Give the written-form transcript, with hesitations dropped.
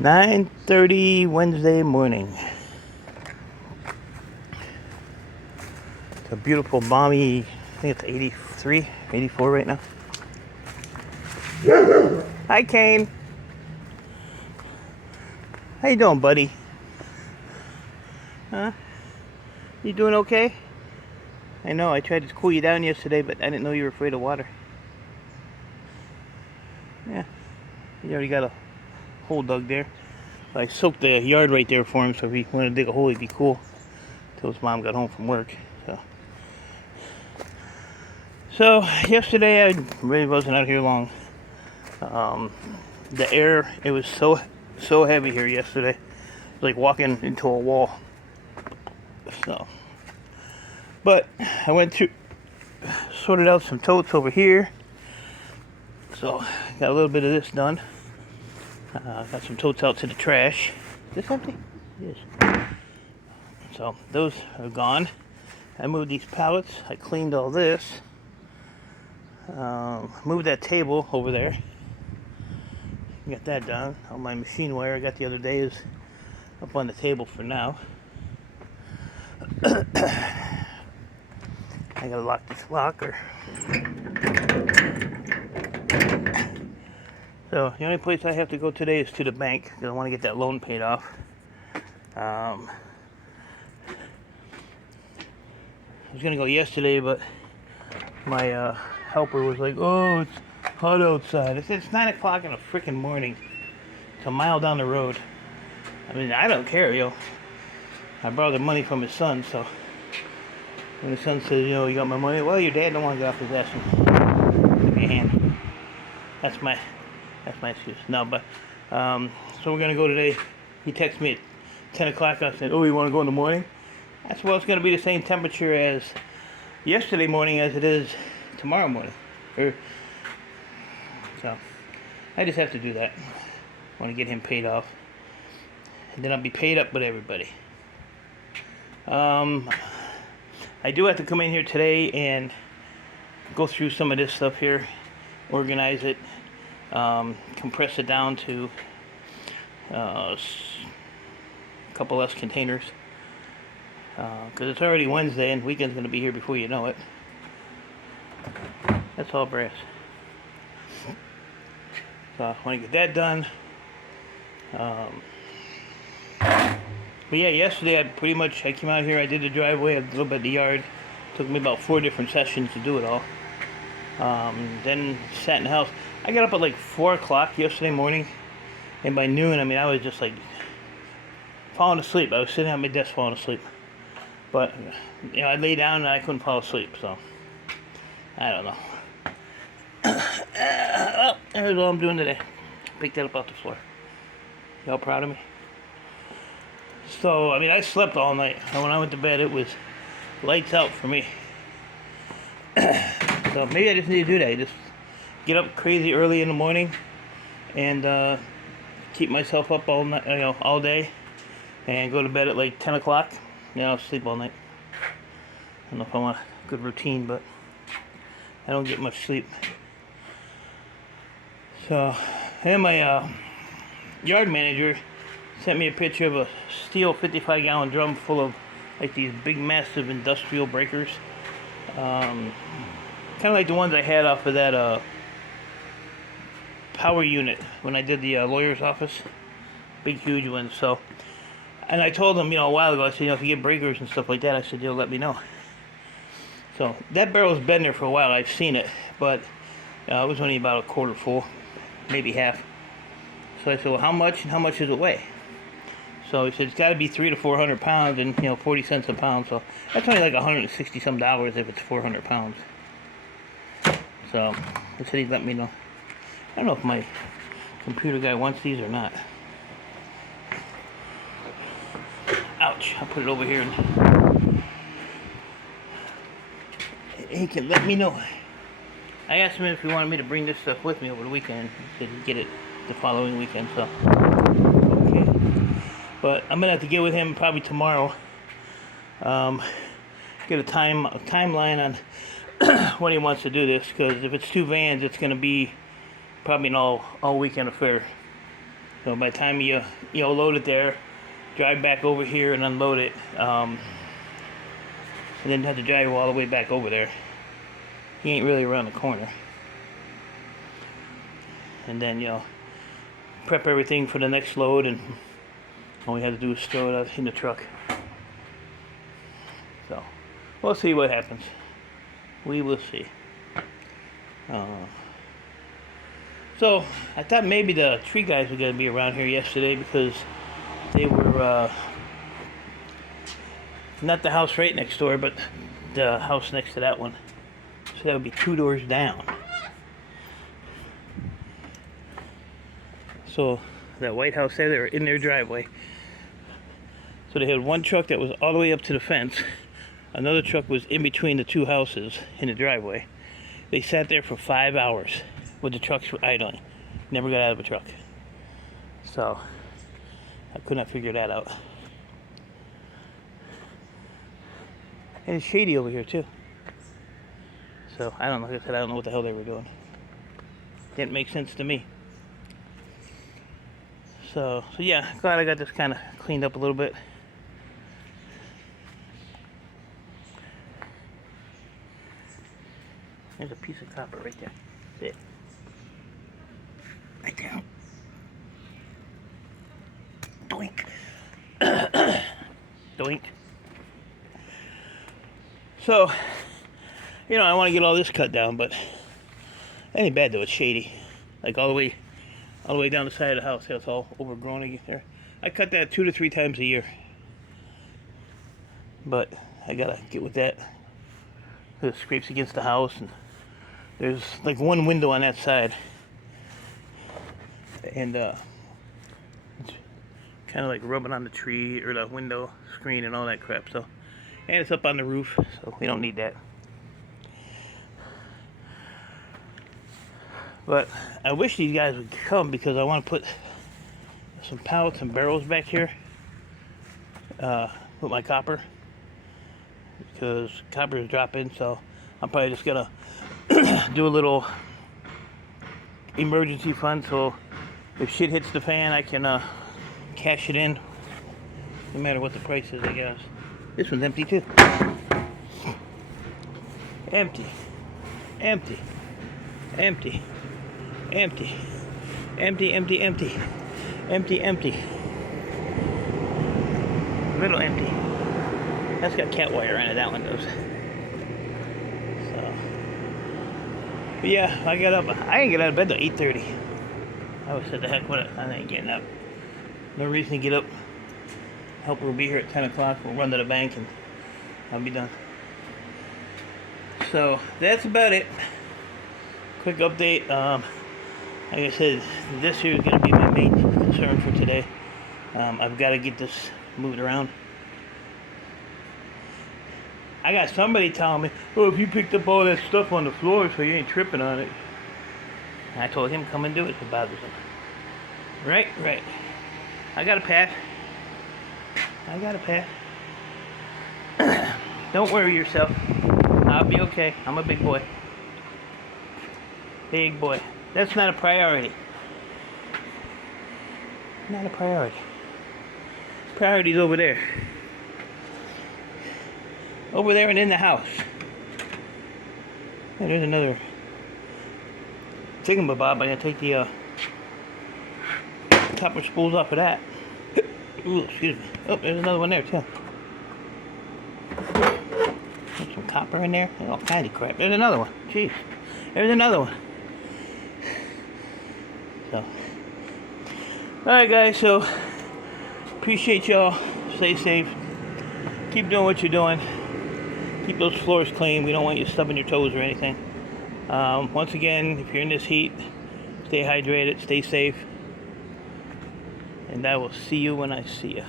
9:30 Wednesday morning. It's a beautiful balmy, I think it's 83, 84 right now. Hi, Kane. How you doing, buddy? Huh? You doing okay? I know, I tried to cool you down yesterday, but I didn't know you were afraid of water. Yeah, you already got a hole dug there. So I soaked the yard right there for him, so if he wanted to dig a hole, he'd be cool until his mom got home from work. So yesterday I really wasn't out here long. The air, it was so heavy here yesterday. It was like walking into a wall. So, but I went through, sorted out some totes over here. So got a little bit of this done. Got some totes out to the trash. Is this empty? It is. So those are gone. I moved these pallets. I cleaned all this. Moved that table over there. Got that done. All my machine wire I got the other day is up on the table for now. I gotta lock this locker. So the only place I have to go today is to the bank because I want to get that loan paid off. I was gonna go yesterday, but my helper was like, "Oh, it's hot outside." I said, "It's 9 o'clock in the freaking morning. It's a mile down the road. I mean, I don't care, yo. I borrowed the money from his son, so when his son says, you got my money, well, your dad don't want to get off his ass and give me a hand. That's my excuse. No, but so we're gonna go today. He texted me at 10 o'clock. I said, "Oh, you want to go in the morning?" I said, "Well, it's gonna be the same temperature as yesterday morning as it is tomorrow morning." So I just have to do that. I want to get him paid off, and then I'll be paid up with everybody. I do have to come in here today and go through some of this stuff here, organize it, compress it down to a couple less containers, because it's already Wednesday and weekend's going to be here before you know it. That's all brass. So I want to get that done. But yeah, yesterday I came out here, I did the driveway, a little bit of the yard. Took me about 4 different sessions to do it all. Then sat in the house. I got up at like 4 o'clock yesterday morning, and by noon, I was just like falling asleep. I was sitting at my desk falling asleep. But, I lay down and I couldn't fall asleep, so I don't know. Well, that's all I'm doing today. Picked that up off the floor. Y'all proud of me? So, I slept all night. And when I went to bed, it was lights out for me. So maybe I just need to do that. Just get up crazy early in the morning and keep myself up all night, all day, and go to bed at like 10 o'clock. I'll sleep all night. I don't know if I want a good routine, but I don't get much sleep. So, and my yard manager sent me a picture of a steel 55-gallon drum full of like these big, massive industrial breakers. Kind of like the ones I had off of that power unit when I did the lawyer's office. Big, huge ones. So, and I told them, a while ago, I said, if you get breakers and stuff like that, I said, let me know. So, that barrel's been there for a while. I've seen it, but it was only about a quarter full, maybe half. So I said, well, how much and how much does it weigh? So he said, it's got to be 300 to 400 pounds and, 40 cents a pound. So that's only like $160 some if it's 400 pounds. So he said he'd let me know. I don't know if my computer guy wants these or not. Ouch, I'll put it over here and he can let me know. I asked him if he wanted me to bring this stuff with me over the weekend. He said he'd get it the following weekend, so okay. But I'm gonna have to get with him probably tomorrow. Get a timeline on when he wants to do this, because if it's 2 vans, it's gonna be probably an all weekend affair. So by the time you load it there, drive back over here and unload it, and then have to drive all the way back over there. He ain't really around the corner. And then prep everything for the next load, and all we had to do is throw it in the truck. So we'll see what happens. We will see. So I thought maybe the tree guys were going to be around here yesterday, because they were not the house right next door, but the house next to that one. So that would be 2 doors down. So that white house there, they were in their driveway. So they had one truck that was all the way up to the fence. Another truck was in between the two houses in the driveway. They sat there for 5 hours with the trucks idling. Never got out of a truck. So I could not figure that out. And it's shady over here too. So I don't know. Like I said, I don't know what the hell they were doing. Didn't make sense to me. So yeah, glad I got this kind of cleaned up a little bit. There's a piece of copper right there. That's it. Right there. Doink. Doink. So, I want to get all this cut down, but it ain't bad though. It's shady. Like all the way down the side of the house. It's all overgrown again there. I cut that 2 to 3 times a year. But I gotta get with that. It scrapes against the house, and there's like one window on that side. And it's kind of like rubbing on the tree or the window screen and all that crap. So, and it's up on the roof, so we don't need that. But I wish these guys would come, because I want to put some pallets and barrels back here with my copper, because copper is dropping. So I'm probably just gonna do a little emergency fund, so if shit hits the fan, I can cash it in, no matter what the price is, I guess. This one's empty too. Empty. Empty. Empty. Empty. Empty, empty, empty. Empty, empty. Little empty. That's got cat wire in it, that one does. So, but yeah, I didn't get out of bed till 8:30. I always said, the heck with it, I ain't getting up. No reason to get up. Helper will be here at 10 o'clock. We'll run to the bank and I'll be done. So that's about it. Quick update. Like I said, this here is going to be my main concern for today. I've got to get this moved around. I got somebody telling me, oh, if you picked up all that stuff on the floor so you ain't tripping on it. And I told him, come and do it if it bothers him. Right. I got a path. Don't worry yourself. I'll be okay. I'm a big boy. Big boy. That's not a priority. Not a priority. Priority's over there. Over there and in the house. Yeah, there's another thingamabob. I'm gonna take the copper spools off of that. Ooh, excuse me. Oh, there's another one there too. There's some copper in there. There's all kinds of crap. There's another one. Jeez. There's another one. So, alright guys, so appreciate y'all. Stay safe. Keep doing what you're doing. Keep those floors clean. We don't want you stubbing your toes or anything. Once again, if you're in this heat, stay hydrated, stay safe. And I will see you when I see you.